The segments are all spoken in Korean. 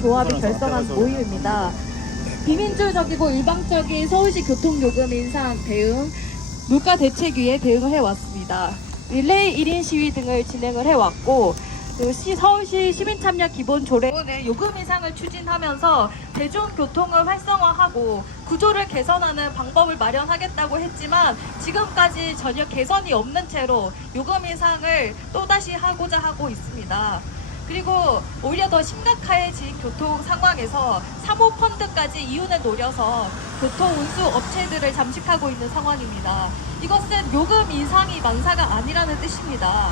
조합이 결성한 모임입니다. 비민주적이고 일방적인 서울시 교통요금 인상 대응, 물가 대책위에 대응을 해왔습니다. 릴레이 1인 시위 등을 진행을 해왔고, 서울시 시민참여 기본조례 요금 인상을 추진하면서 대중교통을 활성화하고 구조를 개선하는 방법을 마련하겠다고 했지만 지금까지 전혀 개선이 없는 채로 요금 인상을 또다시 하고자 하고 있습니다. 그리고 오히려 더 심각해진 교통 상황에서 사모펀드까지 이윤을 노려서 교통운수 업체들을 잠식하고 있는 상황입니다. 이것은 요금 인상이 만사가 아니라는 뜻입니다.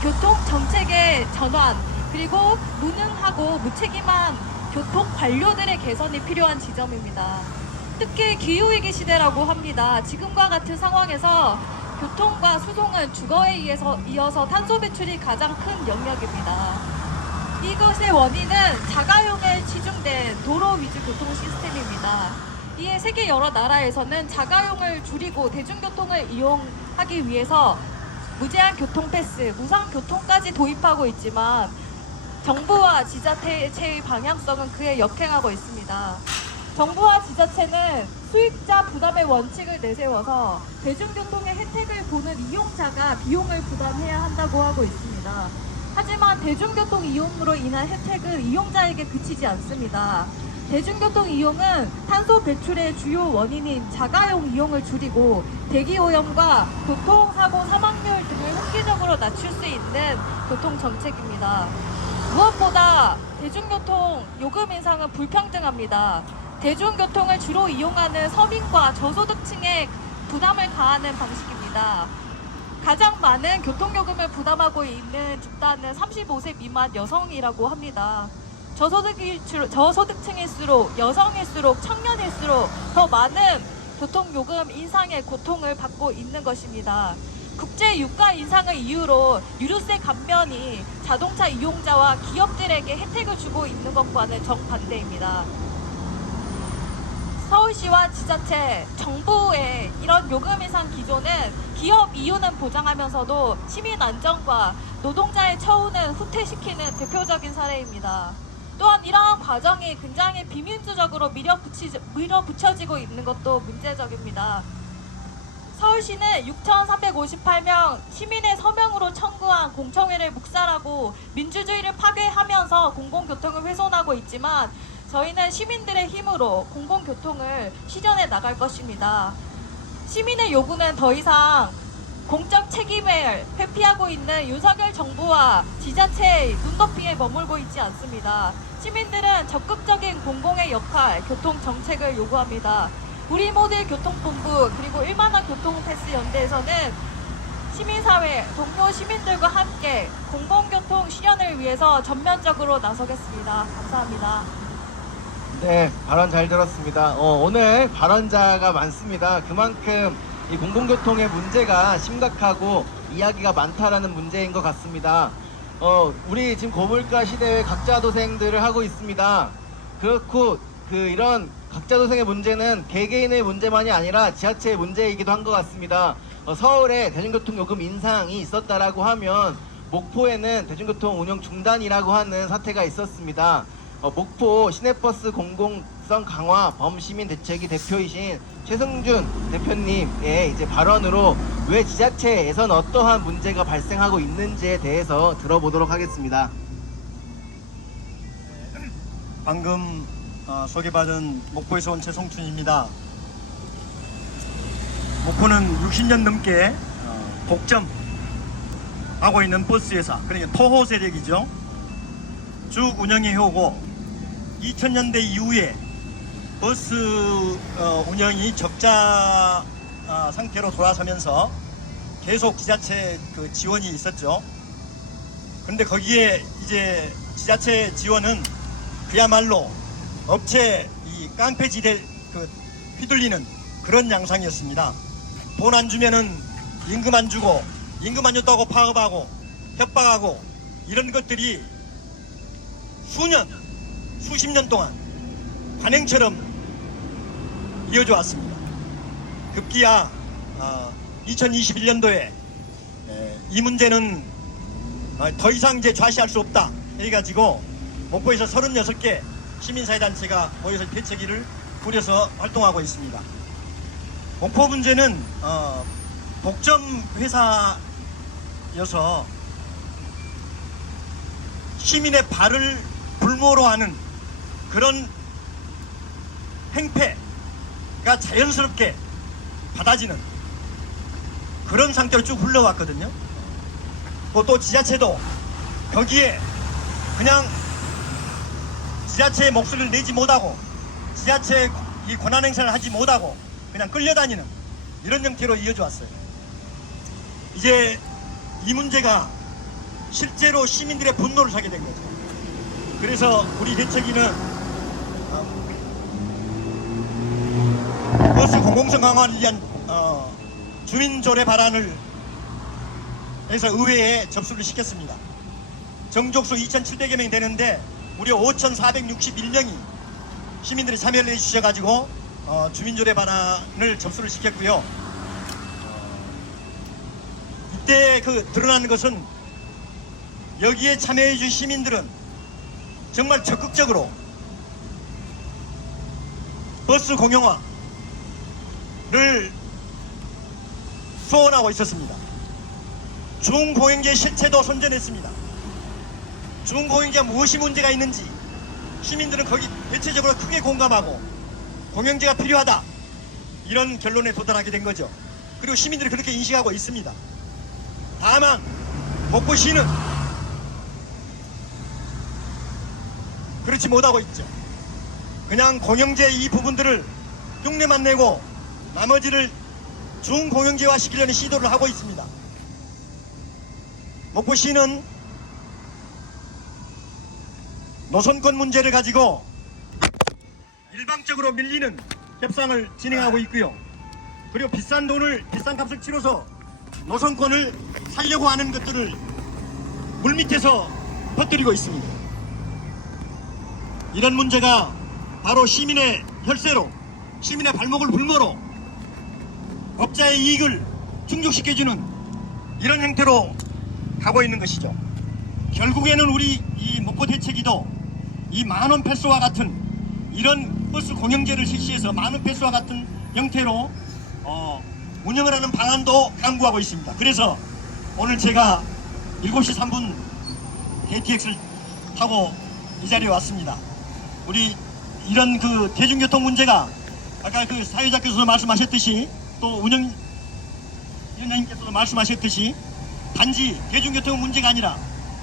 교통정책의 전환, 그리고 무능하고 무책임한 교통 관료들의 개선이 필요한 지점입니다. 특히 기후위기 시대라고 합니다. 지금과 같은 상황에서 교통과 수송은 주거에 이어서 탄소 배출이 가장 큰 영역입니다. 이것의 원인은 자가용에 치중된 도로 위주 교통 시스템입니다. 이에 세계 여러 나라에서는 자가용을 줄이고 대중교통을 이용하기 위해서 무제한 교통 패스, 무상 교통까지 도입하고 있지만 정부와 지자체의 방향성은 그에 역행하고 있습니다. 정부와 지자체는 수익자 부담의 원칙을 내세워서 대중교통의 혜택을 보는 이용자가 비용을 부담해야 한다고 하고 있습니다. 하지만 대중교통 이용으로 인한 혜택은 이용자에게 그치지 않습니다. 대중교통 이용은 탄소 배출의 주요 원인인 자가용 이용을 줄이고 대기오염과 교통사고 사망률 등을 획기적으로 낮출 수 있는 교통정책입니다. 무엇보다 대중교통 요금 인상은 불평등합니다. 대중교통을 주로 이용하는 서민과 저소득층에 부담을 가하는 방식입니다. 가장 많은 교통요금을 부담하고 있는 집단은 35세 미만 여성이라고 합니다. 저소득층일수록, 여성일수록, 청년일수록 더 많은 교통요금 인상의 고통을 받고 있는 것입니다. 국제 유가 인상을 이유로 유류세 감면이 자동차 이용자와 기업들에게 혜택을 주고 있는 것과는 정반대입니다. 서울시와 지자체, 정부의 이런 요금 인상 기조는 기업 이윤은 보장하면서도 시민 안전과 노동자의 처우는 후퇴시키는 대표적인 사례입니다. 또한 이러한 과정이 굉장히 비민주적으로 밀어붙여지고 있는 것도 문제적입니다. 서울시는 6,358명 시민의 서명으로 청구한 공청회를 묵살하고 민주주의를 파괴하면서 공공교통을 훼손하고 있지만 저희는 시민들의 힘으로 공공교통을 실현해 나갈 것입니다. 시민의 요구는 더 이상 공적 책임을 회피하고 있는 윤석열 정부와 지자체의 눈높이에 머물고 있지 않습니다. 시민들은 적극적인 공공의 역할, 교통정책을 요구합니다. 우리 모두의 교통본부 그리고 1만원 교통패스 연대에서는 시민사회, 동료 시민들과 함께 공공교통 실현을 위해서 전면적으로 나서겠습니다. 감사합니다. 네, 발언 잘 들었습니다. 오늘 발언자가 많습니다. 그만큼 이 공공교통의 문제가 심각하고 이야기가 많다라는 문제인 것 같습니다. 우리 지금 고물가 시대에 각자도생들을 하고 있습니다. 그렇고 이런 각자도생의 문제는 개개인의 문제만이 아니라 지자체의 문제이기도 한 것 같습니다. 서울에 대중교통 요금 인상이 있었다라고 하면 목포에는 대중교통 운영 중단이라고 하는 사태가 있었습니다. 목포 시내버스 공공성 강화 범시민 대책위 대표이신 최승준 대표님의 이제 발언으로 왜 지자체에선 어떠한 문제가 발생하고 있는지에 대해서 들어보도록 하겠습니다. 방금 소개받은 목포에서 온 최성춘입니다. 목포는 60년 넘게 독점하고 있는 버스회사, 그러니까 토호 세력이죠. 쭉 운영해 오고 2000년대 이후에 버스 운영이 적자 상태로 돌아서면서 계속 지자체 지원이 있었죠. 그런데 거기에 이제 지자체 지원은 그야말로 업체 이 깡패지대 휘둘리는 그런 양상이었습니다. 돈 안 주면은 임금 안 주고, 임금 안 줬다고 파업하고 협박하고, 이런 것들이 수십 년 동안 관행처럼 이어져 왔습니다. 급기야 2021년도에 이 문제는 더 이상 이제 좌시할 수 없다 해가지고 목포에서 36개 시민사회단체가 모여서 대책위를 꾸려서 활동하고 있습니다. 목포 문제는 독점 회사여서 시민의 발을 불모로 하는 그런 행패가 자연스럽게 받아지는 그런 상태로 쭉 흘러왔거든요. 또 지자체도 거기에 그냥 지자체의 목소리를 내지 못하고 지자체의 이 권한 행사를 하지 못하고 그냥 끌려다니는 이런 형태로 이어져 왔어요. 이제 이 문제가 실제로 시민들의 분노를 사게 된 거죠. 그래서 우리 대책위는 버스 공공성 강화를 위한 주민조례 발안을 해서 의회에 접수를 시켰습니다. 정족수 2,700여 명이 되는데 무려 5,461명이 시민들이 참여를 해주셔가지고 주민조례 발안을 접수를 시켰고요. 이때 드러나는 것은 여기에 참여해준 시민들은 정말 적극적으로 버스 공용화를 소원하고 있었습니다. 중공영제 실체도 선전했습니다. 중공영제가 무엇이 문제가 있는지 시민들은 거기 대체적으로 크게 공감하고 공영제가 필요하다 이런 결론에 도달하게 된 거죠. 그리고 시민들이 그렇게 인식하고 있습니다. 다만 목포시는 그렇지 못하고 있죠. 그냥 공영제 이 부분들을 흉내만 내고 나머지를 중공영제화 시키려는 시도를 하고 있습니다. 목포시는 노선권 문제를 가지고 일방적으로 밀리는 협상을 진행하고 있고요. 그리고 비싼 값을 치러서 노선권을 살려고 하는 것들을 물밑에서 퍼뜨리고 있습니다. 이런 문제가 바로 시민의 혈세로, 시민의 발목을 불모로 업자의 이익을 충족시켜주는 이런 형태로 가고 있는 것이죠. 결국에는 우리 이 목포 대책위도 이 만원 패스와 같은 이런 버스 공영제를 실시해서 만원 패스와 같은 형태로 운영을 하는 방안도 강구하고 있습니다. 그래서 오늘 제가 7시 3분 KTX를 타고 이 자리에 왔습니다. 우리 이런 대중교통 문제가 아까 사회자께서도 말씀하셨듯이 또 운영위원장님께서도 말씀하셨듯이 단지 대중교통 문제가 아니라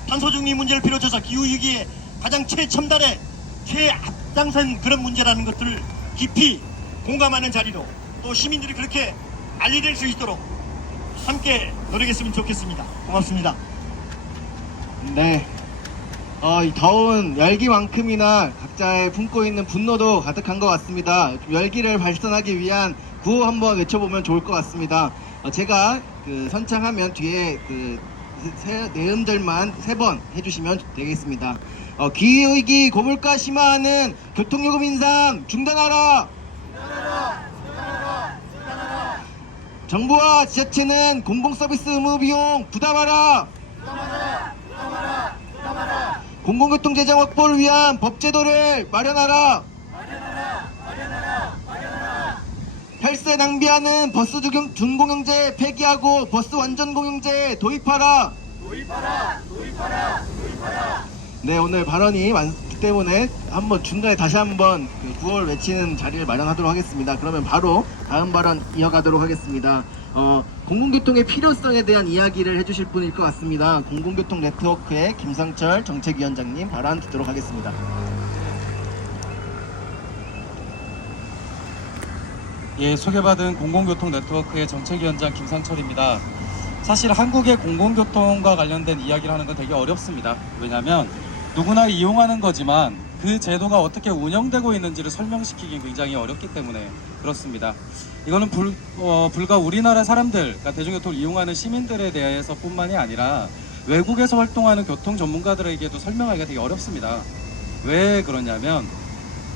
탄소중립 문제를 비롯해서 기후위기에 가장 최첨단의 최앞장선 그런 문제라는 것들을 깊이 공감하는 자리로 또 시민들이 그렇게 알려질 수 있도록 함께 노력했으면 좋겠습니다. 고맙습니다. 네. 이 더운 열기만큼이나 각자의 품고 있는 분노도 가득한 것 같습니다. 열기를 발산하기 위한 구호 한번 외쳐보면 좋을 것 같습니다. 제가 선창하면 뒤에 내음절만 3번 해주시면 되겠습니다. 기후위기 고물가 심화하는 교통요금 인상 중단하라! 정부와 지자체는 공공서비스 의무 비용 부담하라! 공공교통 재정 확보를 위한 법제도를 마련하라! 혈세 낭비하는 버스 준공영제 폐기하고 버스 완전공영제 도입하라! 네, 오늘 발언이 많기 때문에 한번 중간에 다시 한번 구호를 외치는 자리를 마련하도록 하겠습니다. 그러면 바로 다음 발언 이어가도록 하겠습니다. 공공교통의 필요성에 대한 이야기를 해주실 분일 것 같습니다. 공공교통 네트워크의 김상철 정책위원장님 발언 듣도록 하겠습니다. 예, 소개받은 공공교통 네트워크의 정책위원장 김상철입니다. 사실 한국의 공공교통과 관련된 이야기를 하는 건 되게 어렵습니다. 왜냐하면 누구나 이용하는 거지만 그 제도가 어떻게 운영되고 있는지를 설명시키기 굉장히 어렵기 때문에 그렇습니다. 이거는 불과 우리나라 사람들, 그러니까 대중교통을 이용하는 시민들에 대해서 뿐만이 아니라 외국에서 활동하는 교통 전문가들에게도 설명하기가 되게 어렵습니다. 왜 그러냐면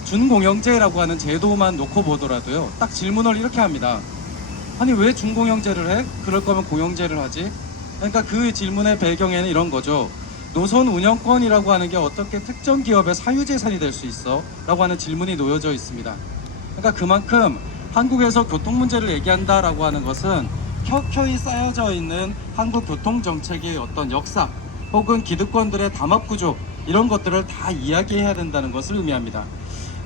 준공영제라고 하는 제도만 놓고 보더라도요, 딱 질문을 이렇게 합니다. 아니 왜 준공영제를 해? 그럴 거면 공영제를 하지? 그러니까 그 질문의 배경에는 이런 거죠. 노선 운영권이라고 하는 게 어떻게 특정 기업의 사유재산이 될 수 있어? 라고 하는 질문이 놓여져 있습니다. 그러니까 그만큼 한국에서 교통 문제를 얘기한다라고 하는 것은 켜켜이 쌓여져 있는 한국 교통 정책의 어떤 역사 혹은 기득권들의 담합구조 이런 것들을 다 이야기해야 된다는 것을 의미합니다.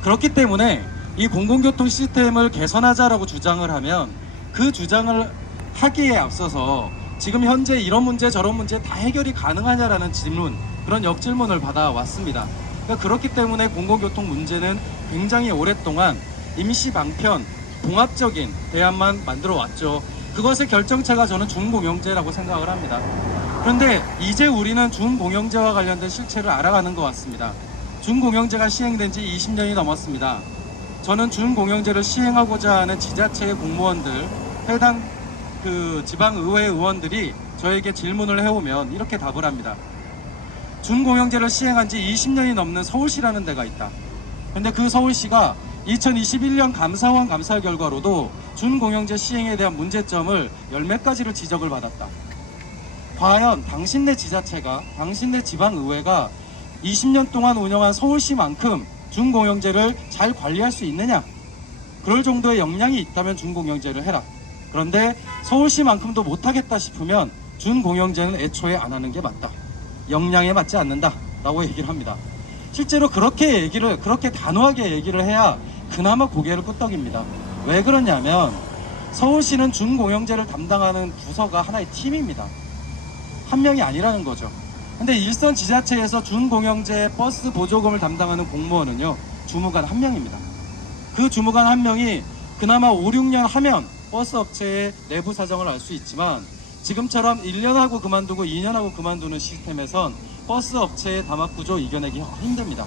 그렇기 때문에 이 공공교통 시스템을 개선하자라고 주장을 하면 그 주장을 하기에 앞서서 지금 현재 이런 문제 저런 문제 다 해결이 가능하냐라는 질문, 그런 역질문을 받아왔습니다. 그러니까 그렇기 때문에 공공교통 문제는 굉장히 오랫동안 임시 방편, 봉합적인 대안만 만들어 왔죠. 그것의 결정체가 저는 준공영제라고 생각을 합니다. 그런데 이제 우리는 준공영제와 관련된 실체를 알아가는 것 같습니다. 준공영제가 시행된 지 20년이 넘었습니다. 저는 준공영제를 시행하고자 하는 지자체의 공무원들, 해당 지방의회 의원들이 저에게 질문을 해오면 이렇게 답을 합니다. 준공영제를 시행한 지 20년이 넘는 서울시라는 데가 있다. 근데 그 서울시가 2021년 감사원 감사 결과로도 준공영제 시행에 대한 문제점을 열몇 가지를 지적을 받았다. 과연 당신네 지자체가, 당신네 지방의회가 20년 동안 운영한 서울시만큼 준공영제를 잘 관리할 수 있느냐? 그럴 정도의 역량이 있다면 준공영제를 해라. 그런데 서울시만큼도 못하겠다 싶으면 준공영제는 애초에 안 하는 게 맞다. 역량에 맞지 않는다 라고 얘기를 합니다. 실제로 그렇게 단호하게 얘기를 해야 그나마 고개를 끄덕입니다. 왜 그러냐면 서울시는 준공영제를 담당하는 부서가 하나의 팀입니다. 한 명이 아니라는 거죠. 근데 일선 지자체에서 준공영제 버스 보조금을 담당하는 공무원은요, 주무관 한 명입니다. 그 주무관 한 명이 그나마 5, 6년 하면 버스 업체의 내부 사정을 알 수 있지만 지금처럼 1년 하고 그만두고 2년 하고 그만두는 시스템에선 버스 업체의 담합구조 이겨내기 힘듭니다.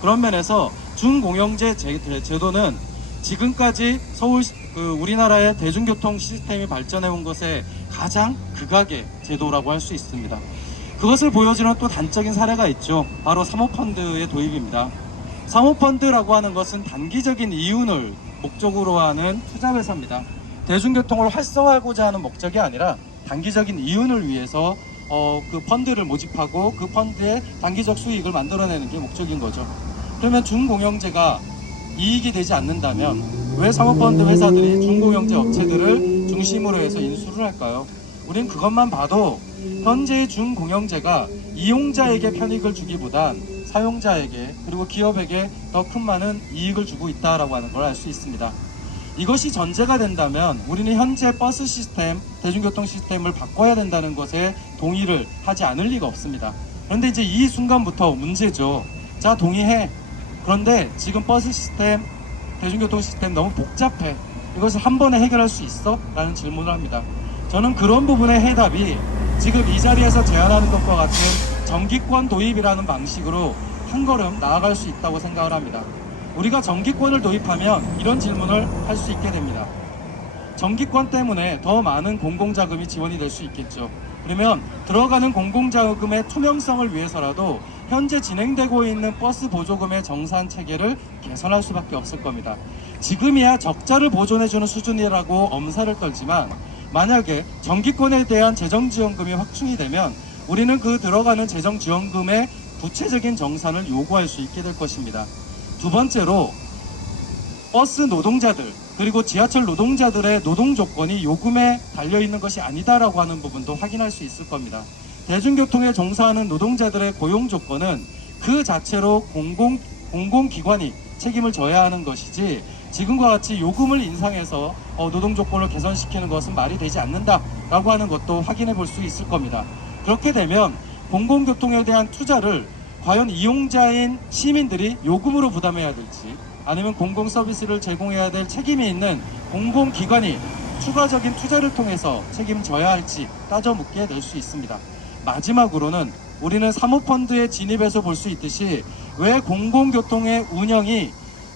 그런 면에서 준공영제 제도는 지금까지 우리나라의 대중교통 시스템이 발전해온 것에 가장 극악의 제도라고 할 수 있습니다. 그것을 보여주는 또 단적인 사례가 있죠. 바로 사모펀드의 도입입니다. 사모펀드라고 하는 것은 단기적인 이윤을 목적으로 하는 투자회사입니다. 대중교통을 활성화하고자 하는 목적이 아니라 단기적인 이윤을 위해서 그 펀드를 모집하고 그 펀드의 단기적 수익을 만들어내는 게 목적인 거죠. 그러면 준공영제가 이익이 되지 않는다면 왜 사모펀드 회사들이 준공영제 업체들을 중심으로 해서 인수를 할까요? 우린 그것만 봐도 현재의 준공영제가 이용자에게 편익을 주기보단 사용자에게 그리고 기업에게 더 큰 많은 이익을 주고 있다라고 하는 걸 알 수 있습니다. 이것이 전제가 된다면 우리는 현재 버스 시스템, 대중교통 시스템을 바꿔야 된다는 것에 동의를 하지 않을 리가 없습니다. 그런데 이제 이 순간부터 문제죠. 자, 동의해. 그런데 지금 버스 시스템, 대중교통 시스템 너무 복잡해. 이것을 한 번에 해결할 수 있어? 라는 질문을 합니다. 저는 그런 부분의 해답이 지금 이 자리에서 제안하는 것과 같은 정기권 도입이라는 방식으로 한 걸음 나아갈 수 있다고 생각을 합니다. 우리가 정기권을 도입하면 이런 질문을 할 수 있게 됩니다. 정기권 때문에 더 많은 공공자금이 지원이 될 수 있겠죠. 그러면 들어가는 공공자금의 투명성을 위해서라도 현재 진행되고 있는 버스 보조금의 정산 체계를 개선할 수밖에 없을 겁니다. 지금이야 적자를 보존해주는 수준이라고 엄살을 떨지만 만약에 정기권에 대한 재정지원금이 확충이 되면 우리는 그 들어가는 재정지원금의 구체적인 정산을 요구할 수 있게 될 것입니다. 두 번째로 버스 노동자들 그리고 지하철 노동자들의 노동 조건이 요금에 달려있는 것이 아니다라고 하는 부분도 확인할 수 있을 겁니다. 대중교통에 종사하는 노동자들의 고용 조건은 그 자체로 공공기관이 책임을 져야 하는 것이지 지금과 같이 요금을 인상해서 노동 조건을 개선시키는 것은 말이 되지 않는다라고 하는 것도 확인해 볼 수 있을 겁니다. 그렇게 되면 공공교통에 대한 투자를 과연 이용자인 시민들이 요금으로 부담해야 될지 아니면 공공서비스를 제공해야 될 책임이 있는 공공기관이 추가적인 투자를 통해서 책임져야 할지 따져 묻게 될 수 있습니다. 마지막으로는 우리는 사모펀드의 진입에서 볼 수 있듯이 왜 공공교통의 운영이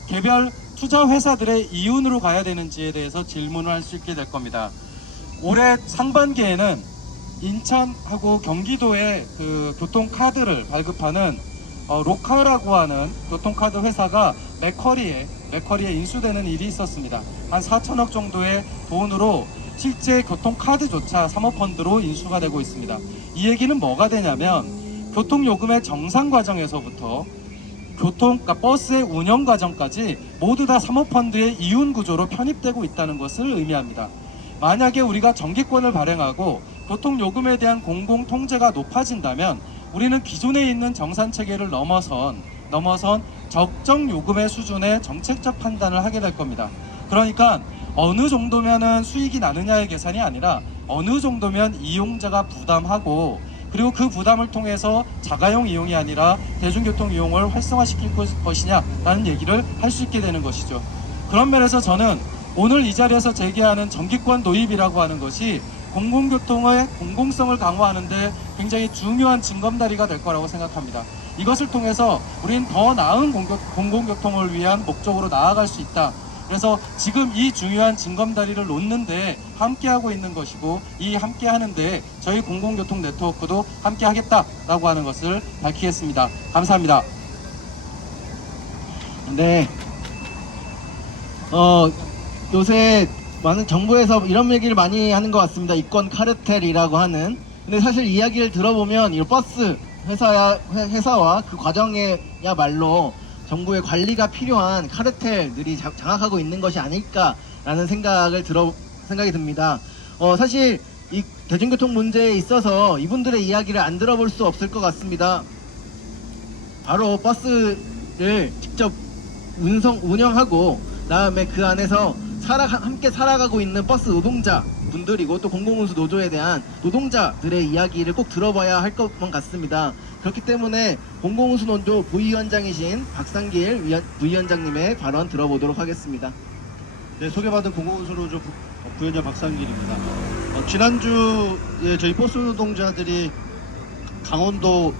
개별 투자회사들의 이윤으로 가야 되는지에 대해서 질문을 할 수 있게 될 겁니다. 올해 상반기에는 인천하고 경기도의 그 교통카드를 발급하는 로카라고 하는 교통카드 회사가 맥쿼리에 인수되는 일이 있었습니다. 한 4천억 정도의 돈으로 실제 교통카드조차 사모펀드로 인수가 되고 있습니다. 이 얘기는 뭐가 되냐면 교통요금의 정상 과정에서부터 그러니까 버스의 운영 과정까지 모두 다 사모펀드의 이윤 구조로 편입되고 있다는 것을 의미합니다. 만약에 우리가 정기권을 발행하고 교통요금에 대한 공공 통제가 높아진다면 우리는 기존에 있는 정산 체계를 넘어선 적정 요금의 수준의 정책적 판단을 하게 될 겁니다. 그러니까 어느 정도면은 수익이 나느냐의 계산이 아니라 어느 정도면 이용자가 부담하고 그리고 그 부담을 통해서 자가용 이용이 아니라 대중교통 이용을 활성화시킬 것이냐라는 얘기를 할 수 있게 되는 것이죠. 그런 면에서 저는 오늘 이 자리에서 제기하는 정기권 도입이라고 하는 것이 공공교통의 공공성을 강화하는 데 굉장히 중요한 징검다리가 될 거라고 생각합니다. 이것을 통해서 우리는 더 나은 공공교통을 위한 목적으로 나아갈 수 있다. 그래서 지금 이 중요한 징검다리를 놓는데 함께하고 있는 것이고 이 함께하는데 저희 공공교통 네트워크도 함께하겠다라고 하는 것을 밝히겠습니다. 감사합니다. 네. 요새 많은 정부에서 이런 얘기를 많이 하는 것 같습니다. 이권 카르텔이라고 하는. 근데 사실 이야기를 들어보면 이 버스 회사와 그 과정에야말로 정부의 관리가 필요한 카르텔들이 장악하고 있는 것이 아닐까라는 생각이 듭니다. 사실 이 대중교통 문제에 있어서 이분들의 이야기를 안 들어볼 수 없을 것 같습니다. 바로 버스를 직접 운영하고 그다음에 그 안에서 함께 살아가고 있는 버스 노동자 분들이고 또 공공운수 노조에 대한 노동자들의 이야기를 꼭 들어봐야 할 것만 같습니다. 그렇기 때문에 공공운수 노조 부위원장이신 박상길 부위원장님의 발언 들어보도록 하겠습니다. 네, 소개받은 공공운수 노조 부위원장 박상길입니다. 지난주에 저희 버스 노동자들이 강원도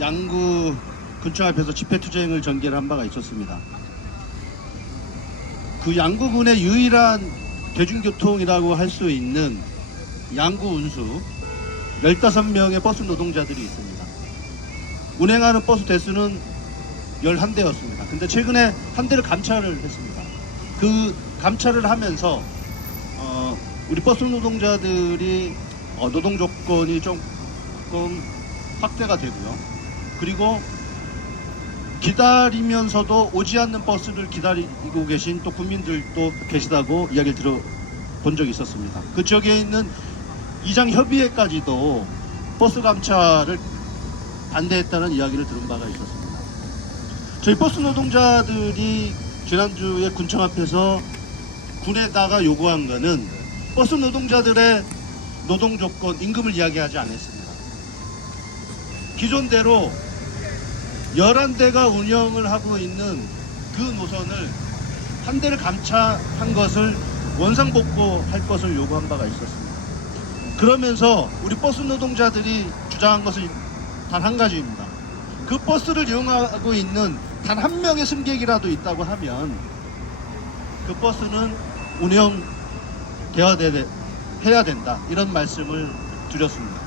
양구 근처 앞에서 집회투쟁을 전개를 한 바가 있었습니다. 그 양구군의 유일한 대중교통이라고 할 수 있는 양구 운수 15명의 버스 노동자들이 있습니다. 운행하는 버스 대수는 11대였습니다. 근데 최근에 한 대를 감찰을 했습니다. 그 감찰을 하면서 우리 버스 노동자들이 노동 조건이 조금 확대가 되고요. 그리고 기다리면서도 오지 않는 버스를 기다리고 계신 또 국민들도 계시다고 이야기를 들어본 적이 있었습니다. 그 지역에 있는 이장협의회까지도 버스 감찰을 반대했다는 이야기를 들은 바가 있었습니다. 저희 버스 노동자들이 지난주에 군청 앞에서 군에다가 요구한 것은 버스 노동자들의 노동 조건, 임금을 이야기하지 않았습니다. 기존대로 11대가 운영을 하고 있는 그 노선을 한 대를 감찰한 것을 원상복구할 것을 요구한 바가 있었습니다. 그러면서 우리 버스 노동자들이 주장한 것은 단 한 가지입니다. 그 버스를 이용하고 있는 단 한 명의 승객이라도 있다고 하면 그 버스는 운영되어야 해야 된다, 이런 말씀을 드렸습니다.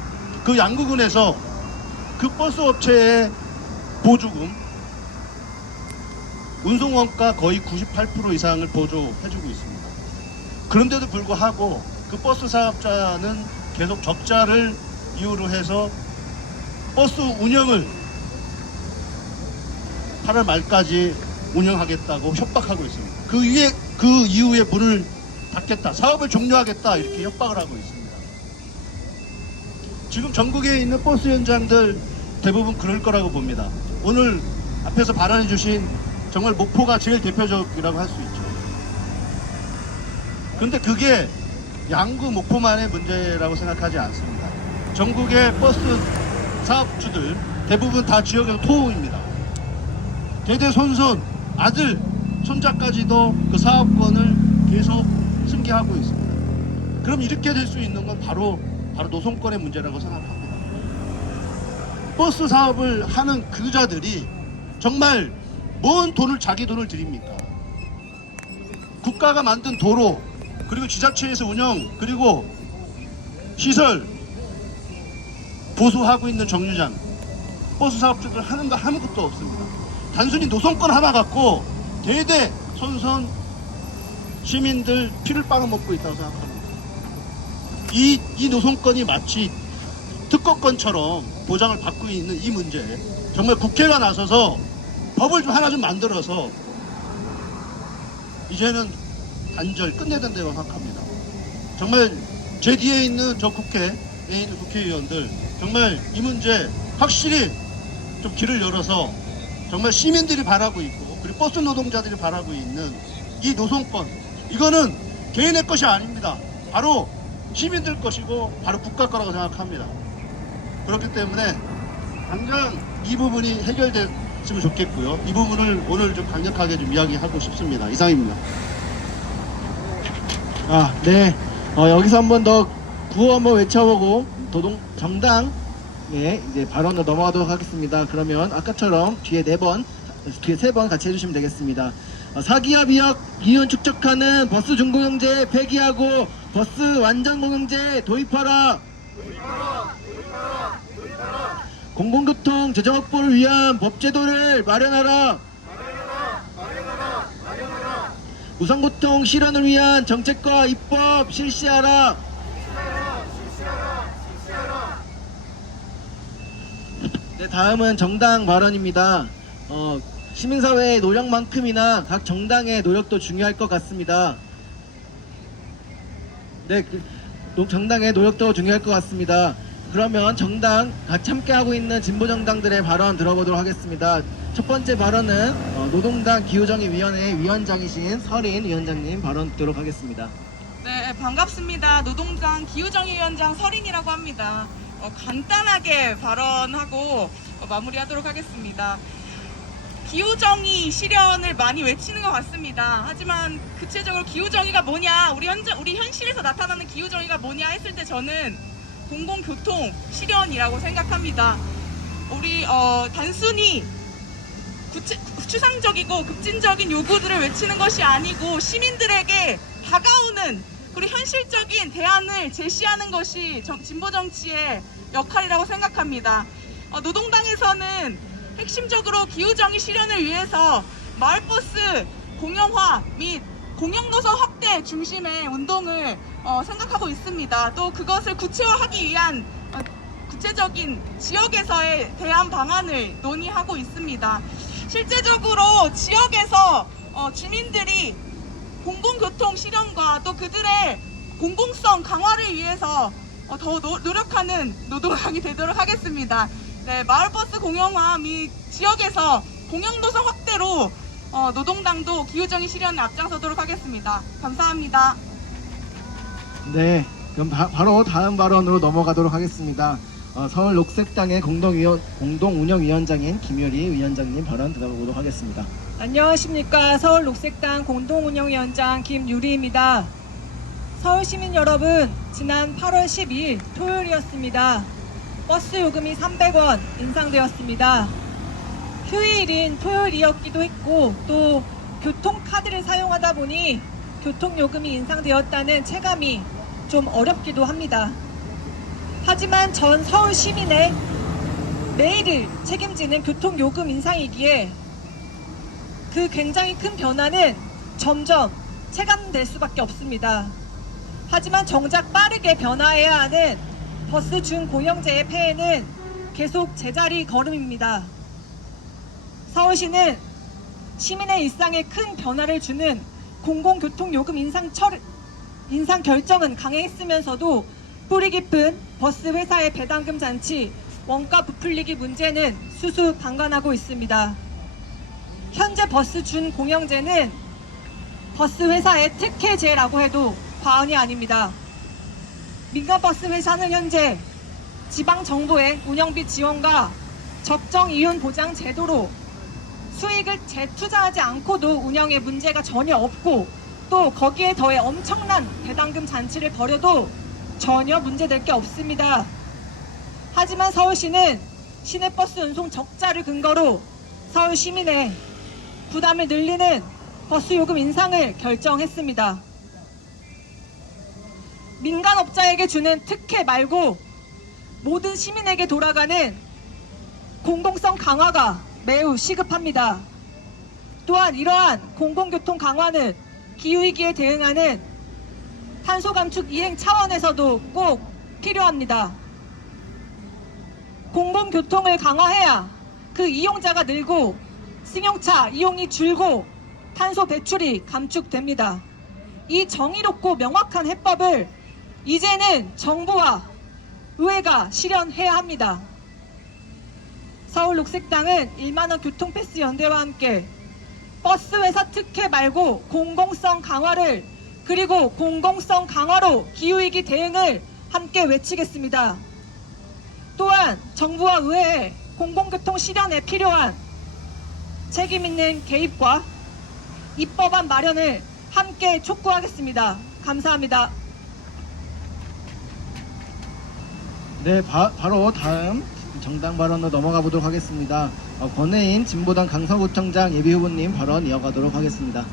그 양구군에서 그 버스 업체의 보조금, 운송원가 거의 98% 이상을 보조해주고 있습니다. 그런데도 불구하고 그 버스 사업자는 계속 적자를 이유로 해서 버스 운영을 8월 말까지 운영하겠다고 협박하고 있습니다. 그 이후에 문을 닫겠다, 사업을 종료하겠다, 이렇게 협박을 하고 있습니다. 지금 전국에 있는 버스 현장들 대부분 그럴 거라고 봅니다. 오늘 앞에서 발언해 주신 정말 목포가 제일 대표적이라고 할 수 있죠. 그런데 그게 양구 목포만의 문제라고 생각하지 않습니다. 전국의 버스 사업주들 대부분 다 지역에서 토호입니다. 대대손손 아들 손자까지도 그 사업권을 계속 승계하고 있습니다. 그럼 이렇게 될 수 있는 건 바로 노선권의 문제라고 생각합니다. 버스 사업을 하는 그자들이 정말 뭔 돈을, 자기 돈을 들입니까? 국가가 만든 도로, 그리고 지자체에서 운영, 그리고 시설 보수하고 있는 정류장, 버스 사업주들 하는 거 아무것도 없습니다. 단순히 노선권 하나 갖고 대대손손 시민들 피를 빨아먹고 있다고 생각합니다. 이 노선권이 마치 특허권처럼 보장을 받고 있는 이 문제, 정말 국회가 나서서 법을 좀 하나 좀 만들어서 이제는 단절 끝내야 된다고 생각합니다. 정말 제 뒤에 있는 저 국회에 있는 국회의원들, 정말 이 문제 확실히 좀 길을 열어서 정말 시민들이 바라고 있고, 그리고 버스 노동자들이 바라고 있는 이 노송권, 이거는 개인의 것이 아닙니다. 바로 시민들 것이고 바로 국가 거라고 생각합니다. 그렇기 때문에 당장 이 부분이 해결됐으면 좋겠고요. 이 부분을 오늘 좀 강력하게 좀 이야기하고 싶습니다. 이상입니다. 네. 여기서 한 번 더 구호 한번 외쳐보고 정당 이제 발언으로 넘어가도록 하겠습니다. 그러면 아까처럼 뒤에 3번 같이 해주시면 되겠습니다. 사기와 비약 이윤 축적하는 버스 중공영제 폐기하고 버스 완전 공영제 도입하라. 공공교통 재정 확보를 위한 법제도를 마련하라. 우선교통 실현을 위한 정책과 입법 실시하라. 네, 다음은 정당 발언입니다. 시민사회의 노력만큼이나 각 정당의 노력도 중요할 것 같습니다. 네, 정당의 노력도 중요할 것 같습니다. 그러면 정당 같이 함께하고 있는 진보정당들의 발언 들어보도록 하겠습니다. 첫 번째 발언은 노동당 기후정의위원회 위원장이신 서린 위원장님 발언 듣도록 하겠습니다. 네, 반갑습니다. 노동당 기후정의위원장 서린이라고 합니다. 간단하게 발언하고 마무리하도록 하겠습니다. 기후정의 실현을 많이 외치는 것 같습니다. 하지만 구체적으로 기후정의가 뭐냐, 우리 현실에서 나타나는 기후정의가 뭐냐 했을 때 저는 공공교통 실현이라고 생각합니다. 우리 단순히 추상적이고 급진적인 요구들을 외치는 것이 아니고 시민들에게 다가오는 그리고 현실적인 대안을 제시하는 것이 진보 정치의 역할이라고 생각합니다. 노동당에서는 핵심적으로 기후정의 실현을 위해서 마을버스 공영화 및 공영노선 확대 중심의 운동을 생각하고 있습니다. 또 그것을 구체화하기 위한 구체적인 지역에서의 대안 방안을 논의하고 있습니다. 실제적으로 지역에서 주민들이 공공교통 실현과 또 그들의 공공성 강화를 위해서 더 노력하는 노동당이 되도록 하겠습니다. 네, 마을버스 공영화 및 지역에서 공영노선 확대로 노동당도 기후정의 실현에 앞장서도록 하겠습니다. 감사합니다. 네, 그럼 바로 다음 발언으로 넘어가도록 하겠습니다. 서울 녹색당의 공동운영위원장인 김유리 위원장님 발언 들어보도록 하겠습니다. 안녕하십니까. 서울 녹색당 공동운영위원장 김유리입니다. 서울 시민 여러분, 지난 8월 12일 토요일이었습니다. 버스 요금이 300원 인상되었습니다. 휴일인 토요일이었기도 했고 또 교통카드를 사용하다 보니 교통요금이 인상되었다는 체감이 좀 어렵기도 합니다. 하지만 전 서울 시민의 매일을 책임지는 교통요금 인상이기에 그 굉장히 큰 변화는 점점 체감될 수밖에 없습니다. 하지만 정작 빠르게 변화해야 하는 버스 준공영제의 폐해는 계속 제자리 걸음입니다. 서울시는 시민의 일상에 큰 변화를 주는 공공교통요금 인상 결정은 강행했으면서도 뿌리 깊은 버스 회사의 배당금 잔치, 원가 부풀리기 문제는 수수방관하고 있습니다. 현재 버스 준공영제는 버스 회사의 특혜제라고 해도 과언이 아닙니다. 민간버스 회사는 현재 지방정부의 운영비 지원과 적정 이윤 보장 제도로 수익을 재투자하지 않고도 운영에 문제가 전혀 없고 또 거기에 더해 엄청난 배당금 잔치를 벌여도 전혀 문제될 게 없습니다. 하지만 서울시는 시내버스 운송 적자를 근거로 서울 시민의 부담을 늘리는 버스 요금 인상을 결정했습니다. 민간업자에게 주는 특혜 말고 모든 시민에게 돌아가는 공공성 강화가 매우 시급합니다. 또한 이러한 공공교통 강화는 기후위기에 대응하는 탄소 감축 이행 차원에서도 꼭 필요합니다. 공공교통을 강화해야 그 이용자가 늘고 승용차 이용이 줄고 탄소 배출이 감축됩니다. 이 정의롭고 명확한 해법을 이제는 정부와 의회가 실현해야 합니다. 서울녹색당은 1만원 교통패스 연대와 함께 버스 회사 특혜 말고 공공성 강화를, 그리고 공공성 강화로 기후위기 대응을 함께 외치겠습니다. 또한 정부와 의회의 공공교통 실현에 필요한 책임있는 개입과 입법안 마련을 함께 촉구하겠습니다. 감사합니다. 네, 바로 다음 정당 발언으로 넘어가 보도록 하겠습니다. 권혜인 진보당 강서구청장 예비후보님 발언 이어가도록 하겠습니다.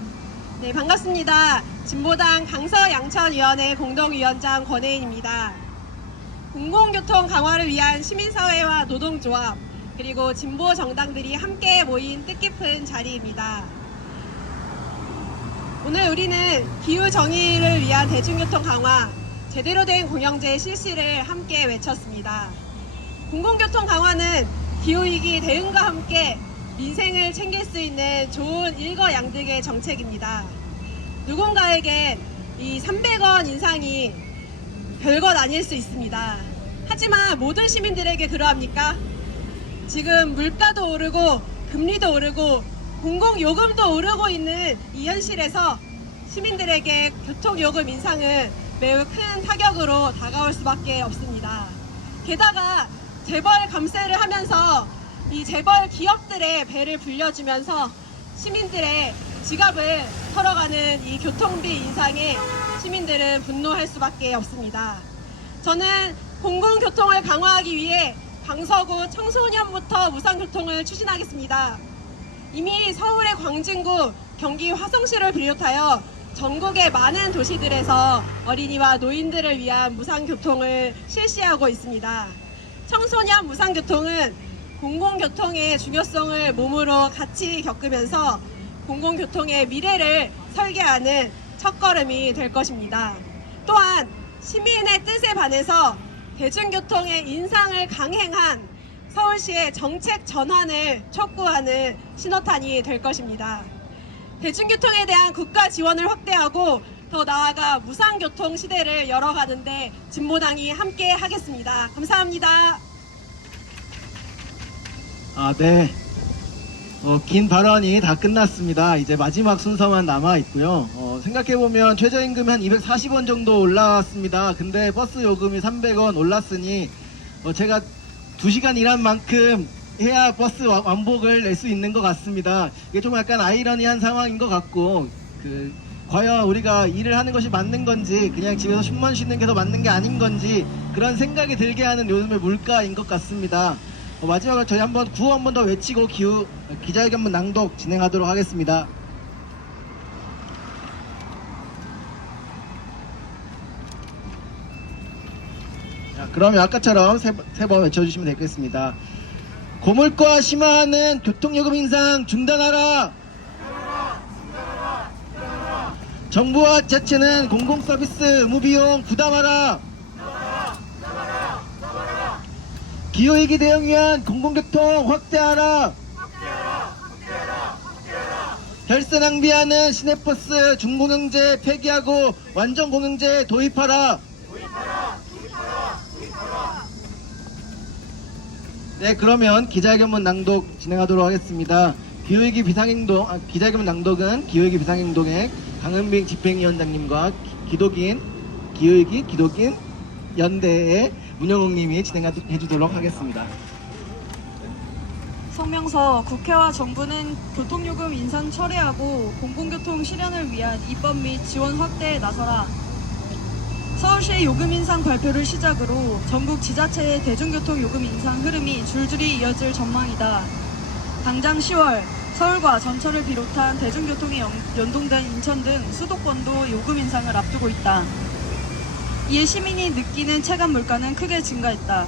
네, 반갑습니다. 진보당 강서양천위원회 공동위원장 권혜인입니다. 공공교통 강화를 위한 시민사회와 노동조합, 그리고 진보 정당들이 함께 모인 뜻깊은 자리입니다. 오늘 우리는 기후 정의를 위한 대중교통 강화, 제대로 된 공영제 실시를 함께 외쳤습니다. 공공교통 강화는 기후위기 대응과 함께 민생을 챙길 수 있는 좋은 일거양득의 정책입니다. 누군가에겐 이 300원 인상이 별것 아닐 수 있습니다. 하지만 모든 시민들에게 그러합니까? 지금 물가도 오르고 금리도 오르고 공공요금도 오르고 있는 이 현실에서 시민들에게 교통요금 인상은 매우 큰 타격으로 다가올 수밖에 없습니다. 게다가 재벌 감세를 하면서 이 재벌 기업들의 배를 불려주면서 시민들의 지갑을 털어가는 이 교통비 인상에 시민들은 분노할 수밖에 없습니다. 저는 공공교통을 강화하기 위해 강서구 청소년부터 무상교통을 추진하겠습니다. 이미 서울의 광진구, 경기 화성시를 비롯하여 전국의 많은 도시들에서 어린이와 노인들을 위한 무상교통을 실시하고 있습니다. 청소년 무상교통은 공공교통의 중요성을 몸으로 같이 겪으면서 공공교통의 미래를 설계하는 첫걸음이 될 것입니다. 또한 시민의 뜻에 반해서 대중교통의 인상을 강행한 서울시의 정책 전환을 촉구하는 신호탄이 될 것입니다. 대중교통에 대한 국가 지원을 확대하고 더 나아가 무상교통 시대를 열어가는데 진보당이 함께 하겠습니다. 감사합니다. 네. 긴 발언이 다 끝났습니다. 이제 마지막 순서만 남아 있고요. 생각해보면 최저임금이 한 240원 정도 올라왔습니다. 근데 버스 요금이 300원 올랐으니 제가 2시간 일한 만큼 해야 버스 완복을 낼 수 있는 것 같습니다. 이게 좀 약간 아이러니한 상황인 것 같고, 과연 우리가 일을 하는 것이 맞는 건지, 그냥 집에서 숨만 쉬는 게 더 맞는 게 아닌 건지, 그런 생각이 들게 하는 요즘의 물가인 것 같습니다. 마지막으로 저희 한번 구호 한 번 더 외치고 기자회견문 낭독 진행하도록 하겠습니다. 자, 그러면 아까처럼 세 번 외쳐주시면 되겠습니다. 고물가 심화하는 교통요금 인상 중단하라! 정부와 지자체는 공공서비스 의무비용 부담하라! 기후위기 대응 위한 공공교통 확대하라! 혈세 낭비하는 시내버스 중공영제 폐기하고 완전 공영제 도입하라! 네, 그러면 기자회견문 낭독 진행하도록 하겠습니다. 기후위기 기자회견문 낭독은 기후위기 비상행동의 강은빈 집행위원장님과 기후위기 기독인 연대의 문영웅님이 진행해 주도록 하겠습니다. 성명서 국회와 정부는 교통요금 인상 철회하고 공공교통 실현을 위한 입법 및 지원 확대에 나서라. 서울시의 요금 인상 발표를 시작으로 전국 지자체의 대중교통 요금 인상 흐름이 줄줄이 이어질 전망이다. 당장 10월 서울과 전철을 비롯한 대중교통이 연동된 인천 등 수도권도 요금 인상을 앞두고 있다. 이에 시민이 느끼는 체감 물가는 크게 증가했다.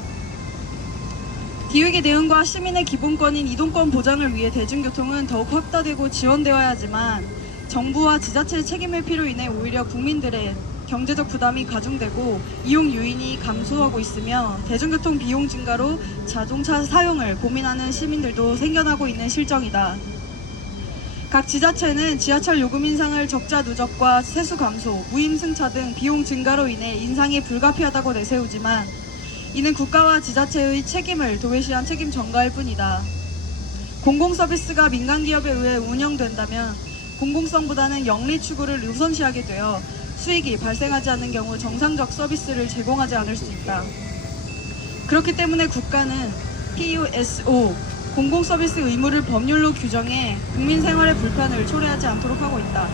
기후위기 대응과 시민의 기본권인 이동권 보장을 위해 대중교통은 더욱 확대되고 지원되어야 하지만 정부와 지자체의 책임을 필요 인해 오히려 국민들의 경제적 부담이 가중되고 이용 요인이 감소하고 있으며 대중교통 비용 증가로 자동차 사용을 고민하는 시민들도 생겨나고 있는 실정이다. 각 지자체는 지하철 요금 인상을 적자 누적과 세수 감소, 무임 승차 등 비용 증가로 인해 인상이 불가피하다고 내세우지만 이는 국가와 지자체의 책임을 도외시한 책임 전가일 뿐이다. 공공서비스가 민간기업에 의해 운영된다면 공공성보다는 영리 추구를 우선시하게 되어 수익이 발생하지 않는 경우 정상적 서비스를 제공하지 않을 수 있다. 그렇기 때문에 국가는 PUSO 공공서비스 의무를 법률로 규정해 국민 생활의 불편을 초래하지 않도록 하고 있다.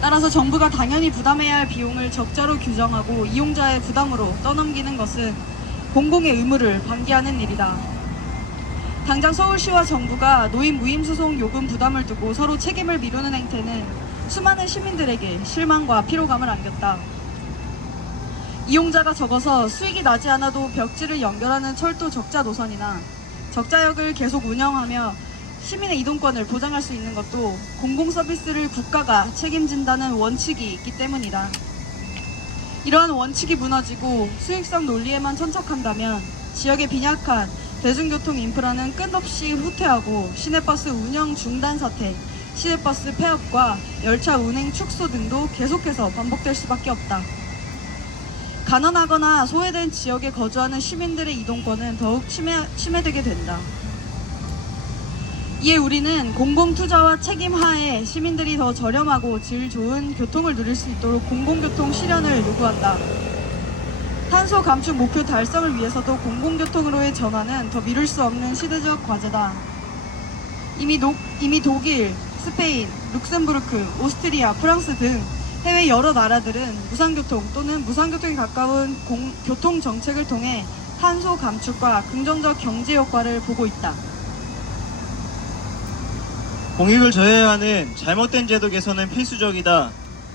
따라서 정부가 당연히 부담해야 할 비용을 적자로 규정하고 이용자의 부담으로 떠넘기는 것은 공공의 의무를 방기하는 일이다. 당장 서울시와 정부가 노인 무임소송 요금 부담을 두고 서로 책임을 미루는 행태는 수많은 시민들에게 실망과 피로감을 안겼다. 이용자가 적어서 수익이 나지 않아도 벽지를 연결하는 철도 적자 노선이나 적자역을 계속 운영하며 시민의 이동권을 보장할 수 있는 것도 공공서비스를 국가가 책임진다는 원칙이 있기 때문이다. 이러한 원칙이 무너지고 수익성 논리에만 천착한다면 지역의 빈약한 대중교통 인프라는 끝없이 후퇴하고 시내버스 운영 중단 사태, 시내버스 폐업과 열차 운행 축소 등도 계속해서 반복될 수밖에 없다. 가난하거나 소외된 지역에 거주하는 시민들의 이동권은 더욱 침해되게 된다. 이에 우리는 공공투자와 책임 하에 시민들이 더 저렴하고 질 좋은 교통을 누릴 수 있도록 공공교통 실현을 요구한다. 탄소 감축 목표 달성을 위해서도 공공교통으로의 전환은 더 미룰 수 없는 시대적 과제다. 이미 독일, 스페인, 룩셈부르크, 오스트리아, 프랑스 등 해외 여러 나라들은 무상교통 또는 무상교통에 가까운 교통정책을 통해 탄소 감축과 긍정적 경제 효과를 보고 있다. 공익을 저해야 하는 잘못된 제도 개선은 필수적이다.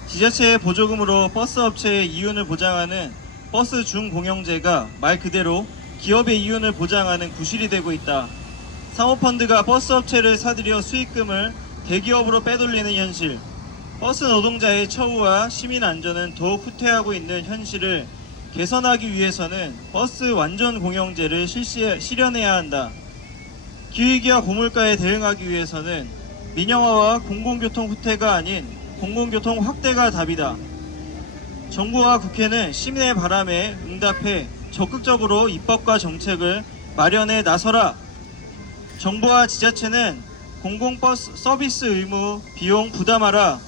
지자체의 보조금으로 버스 업체의 이윤을 보장하는 버스 준공영제가 말 그대로 기업의 이윤을 보장하는 구실이 되고 있다. 사모펀드가 버스 업체를 사들여 수익금을 대기업으로 빼돌리는 현실, 버스 노동자의 처우와 시민 안전은 더욱 후퇴하고 있는 현실을 개선하기 위해서는 버스 완전 공영제를 실현해야 한다. 기후위기와 고물가에 대응하기 위해서는 민영화와 공공교통 후퇴가 아닌 공공교통 확대가 답이다. 정부와 국회는 시민의 바람에 응답해 적극적으로 입법과 정책을 마련해 나서라. 정부와 지자체는 공공버스 서비스 의무 비용 부담하라.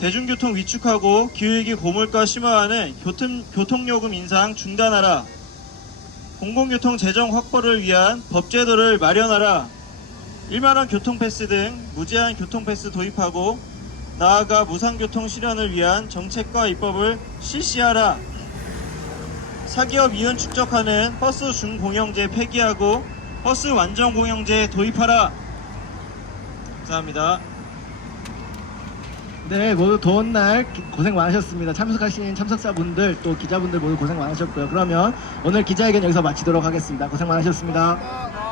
대중교통 위축하고 기후위기 고물가 심화하는 교통요금 인상 중단하라. 공공교통 재정 확보를 위한 법제도를 마련하라. 1만원 교통패스 등 무제한 교통패스 도입하고 나아가 무상교통 실현을 위한 정책과 입법을 실시하라. 사기업 이윤 축적하는 버스 준공영제 폐기하고 버스 완전 공영제 도입하라. 감사합니다. 네, 모두 더운 날 고생 많으셨습니다. 참석하신 참석자분들 또 기자분들 모두 고생 많으셨고요. 그러면 오늘 기자회견 여기서 마치도록 하겠습니다. 고생 많으셨습니다.